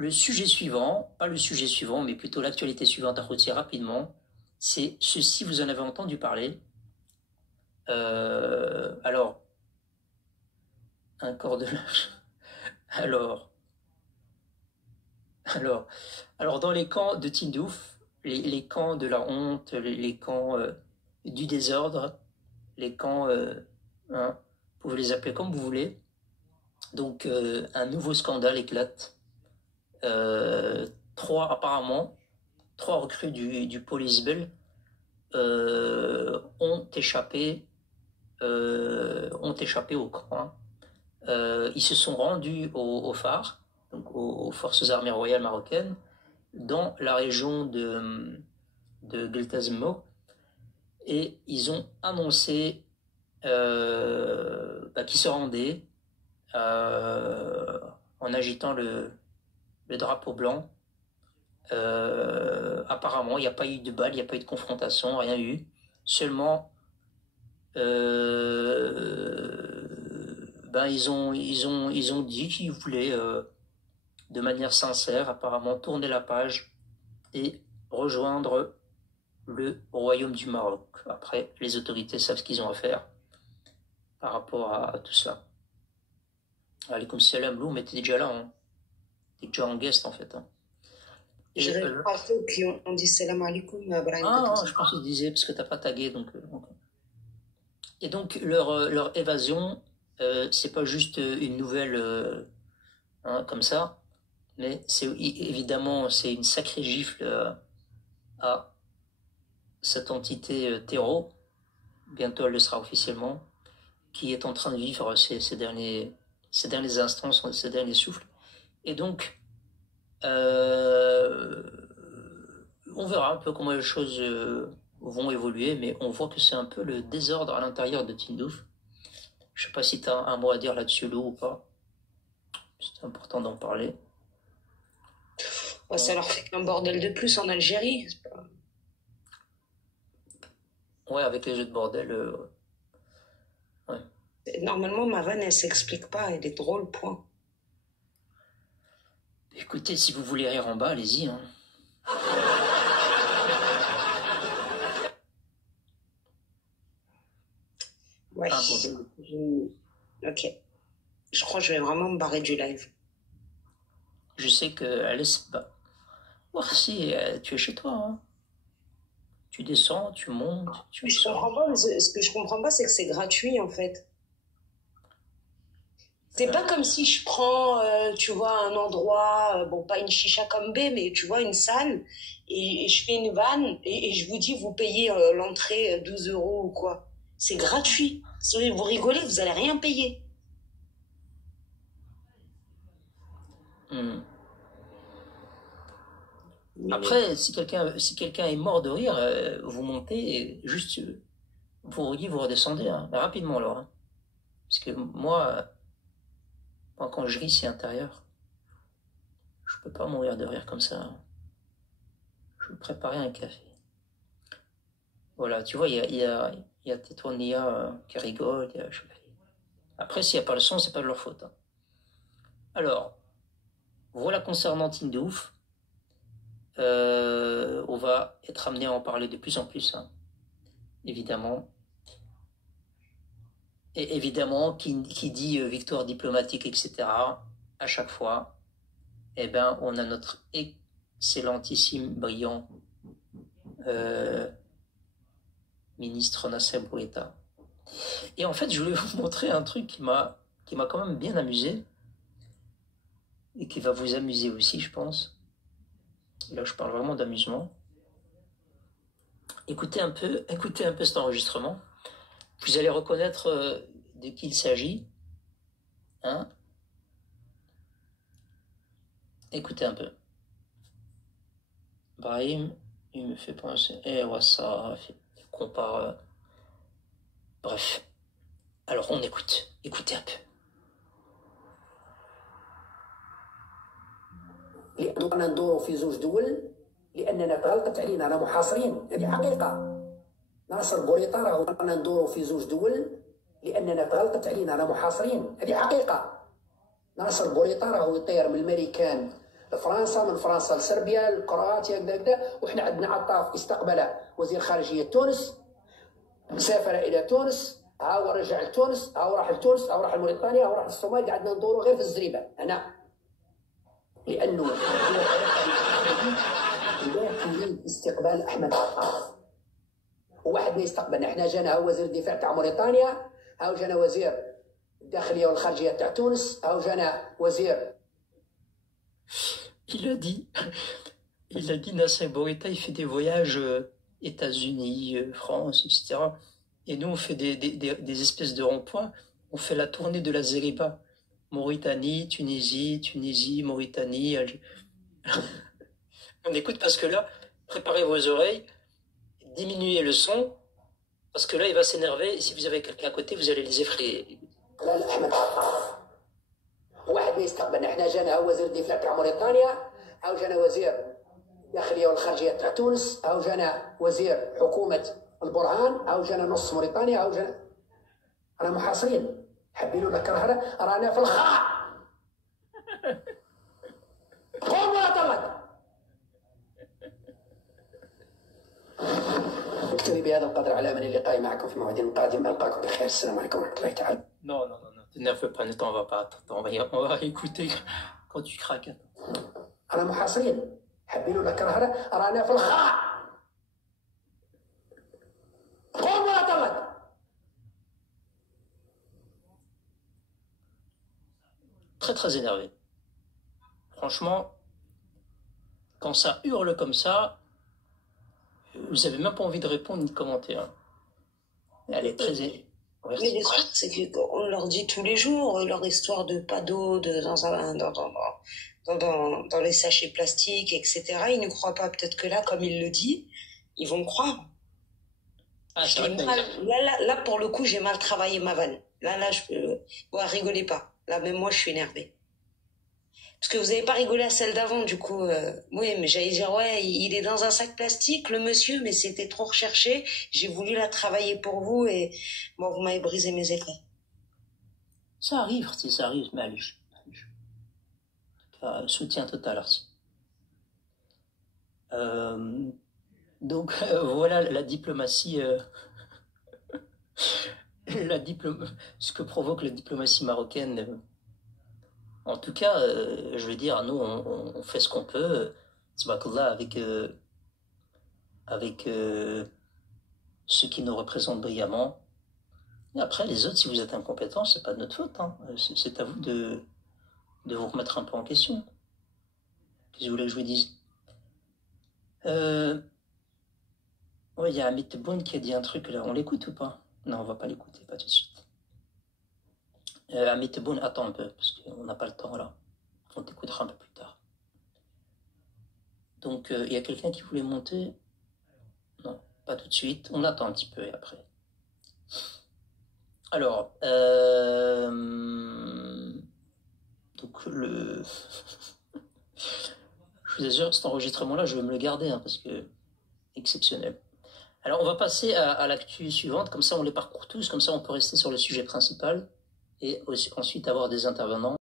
le sujet suivant, pas le sujet suivant, mais plutôt l'actualité suivante à retirer rapidement, c'est ceci, vous en avez entendu parler. Alors, un corps de linge. Alors, alors, dans les camps de Tindouf, les camps de la honte, les camps du désordre, les camps, hein, vous pouvez les appeler comme vous voulez. Donc, un nouveau scandale éclate. Apparemment, 3 recrues du Police Bill ont échappé au camp. Hein. Ils se sont rendus au phare, donc aux forces armées royales marocaines, dans la région de Gueltazmo, et ils ont annoncé qu'ils se rendaient en agitant le drapeau blanc. Apparemment, il n'y a pas eu de balle, il n'y a pas eu de confrontation, rien eu. Seulement, ils ont dit qu'ils voulaient, de manière sincère, apparemment, tourner la page et rejoindre le royaume du Maroc. Après, les autorités savent ce qu'ils ont à faire par rapport à tout ça. Alaykoum salam, Lou, mais t'es déjà là, hein. T'es déjà en guest, en fait. Hein. Je réponds à ceux qui ont dit salam alaikum, Brahim. Ah, je pense qu'ils disaient, parce que t'as pas tagué, donc. Et donc, leur évasion, c'est pas juste une nouvelle comme ça, mais évidemment, c'est une sacrée gifle à cette entité terreau, bientôt elle le sera officiellement, qui est en train de vivre ces derniers instants, ces derniers souffles. Et donc, on verra un peu comment les choses vont évoluer, mais on voit que c'est un peu le désordre à l'intérieur de Tindouf. Je sais pas si tu as un mot à dire là-dessus, Lou, ou pas. C'est important d'en parler. Ouais, ça leur fait qu'un bordel de plus en Algérie. Ouais, avec les jeux de bordel. Ouais. Normalement, ma vanne, elle s'explique pas, elle est drôle, point. Écoutez, si vous voulez rire en bas, allez-y. Hein. Ouais. Ok. Je crois que je vais vraiment me barrer du live. Je sais que Alice, voir si tu es chez toi. Hein. Tu descends, tu montes, tu je comprends pas, ce que je comprends pas, c'est que c'est gratuit en fait. C'est pas comme si je prends, tu vois, un endroit, bon, pas une chicha comme B, mais tu vois, une salle, et je fais une vanne, et je vous dis, vous payez l'entrée 12 € ou quoi. C'est gratuit. Vous rigolez, vous allez rien payer. Après, si quelqu'un est mort de rire, vous montez et juste vous riez, vous redescendez hein, rapidement alors. Hein. Parce que moi, quand je ris, c'est intérieur. Je peux pas mourir de rire comme ça. Hein. Je vais préparer un café. Voilà, tu vois, il y a Tétonia qui rigole. Après, s'il n'y a pas le son, c'est pas de leur faute. Hein. Alors, voilà concernant Tindouf. On va être amené à en parler de plus en plus, hein, évidemment. Et évidemment, qui dit victoire diplomatique, etc., à chaque fois, eh ben, on a notre excellentissime, brillant ministre Nasser Bourita. Et en fait, je voulais vous montrer un truc qui m'a quand même bien amusé, et qui va vous amuser aussi, je pense. Là, je parle vraiment d'amusement. Écoutez un peu cet enregistrement. Vous allez reconnaître de qui il s'agit. Hein? Écoutez un peu. Brahim, il me fait penser. Ouais, ça, il compare. Bref. Alors, on écoute. Écoutez un peu. لأننا ندور في زوج دول لأننا تغلقت علينا على محاصرين هذه حقيقة. ناصر بوريطة راهو ندور في زوج دول لأننا تغلقت علينا على محاصرين هذه حقيقة. ناصر بوريطة راهو يطير من الأمريكان لفرنسا، من فرنسا لصربيا لكرواتيا هكذا. وحنا عندنا عطاف استقبل وزير خارجيه تونس، سافر الى تونس، ها هو رجع لتونس، ها هو راح لتونس، ها هو راح لموريتانيا، ها هو راح للصومال. قعدنا ندوروا غير في الزريبه هنا، لانه يريد استقبال احمد عطاف. وواحد ما يستقبلنا. احنا جانا هو وزير الدفاع تاع موريتانيا، ها جانا وزير الداخليه والخارجيه تاع تونس، ها جانا وزير. Il a dit Nasser Bourita, il fait des voyages États-Unis, France, etc. Et nous, on fait des espèces de ronds-points. On fait la tournée de la Zeriba. Mauritanie, Tunisie, Mauritanie. On écoute parce que là, préparez vos oreilles, diminuez le son, parce que là, il va s'énerver. Et si vous avez quelqu'un à côté, vous allez les effrayer. واحد ما يستقبلنا. احنا جانا هو وزير الدفاع تاع موريتانيا، هاو جانا وزير الداخليه والخارجيه تاع تونس، هاو جانا وزير حكومه البرهان، هاو جانا نص موريتانيا، هاو جانا. رانا محاصرين، حابين ولا كرهنا رانا في الخاع. قوم ولا طلق. اكتفي بهذا القدر على امل اللقاء معكم في موعد قادم. القاكم بخير. السلام عليكم ورحمه الله تعالى. Non, t'énerve pas, ne t'en va pas. Attends, on va écouter quand tu craques. رانا محاصرين، حابين ولا كرهنا رانا في الخاع. قوم ولا طلق. Très très énervé. Franchement, quand ça hurle comme ça, vous avez même pas envie de répondre ni de commenter. Hein. Elle est très énervée. Mais le truc, c'est qu'on leur dit tous les jours leur histoire de pas d'eau dans les sachets plastiques, etc. Ils ne croient pas. Peut-être que là, comme il le dit, ils vont me croire. Ah, c'est vrai là, pour le coup, j'ai mal travaillé ma vanne. Là, je peux... Ouais, rigolez pas. Là, même moi, je suis énervée. Parce que vous n'avez pas rigolé à celle d'avant, du coup. Oui, mais j'allais dire, ouais, il est dans un sac plastique, le monsieur, mais c'était trop recherché. J'ai voulu la travailler pour vous et bon, vous m'avez brisé mes effets. Ça arrive, si ça arrive, mais allez. Soutien total, Arsi. Donc, voilà la diplomatie... ce que provoque la diplomatie marocaine. En tout cas, je veux dire, nous, on fait ce qu'on peut, avec ceux qui nous représentent brillamment. Et après, les autres, si vous êtes incompétents, c'est pas de notre faute. Hein. C'est à vous de vous remettre un peu en question. Qu'est-ce que vous voulez que je vous dise? Ouais, il y a Amit Boun qui a dit un truc là. On l'écoute ou pas? Non, on va pas l'écouter, pas tout de suite. Amit Boun, attends un peu, parce qu'on n'a pas le temps là. On t'écoutera un peu plus tard. Donc, il y a quelqu'un qui voulait monter? Non, pas tout de suite. On attend un petit peu et après. Alors, donc je vous assure, cet enregistrement-là, je vais me le garder, hein, parce que exceptionnel. Alors, on va passer à l'actu suivante, comme ça on les parcourt tous, comme ça on peut rester sur le sujet principal et ensuite avoir des intervenants.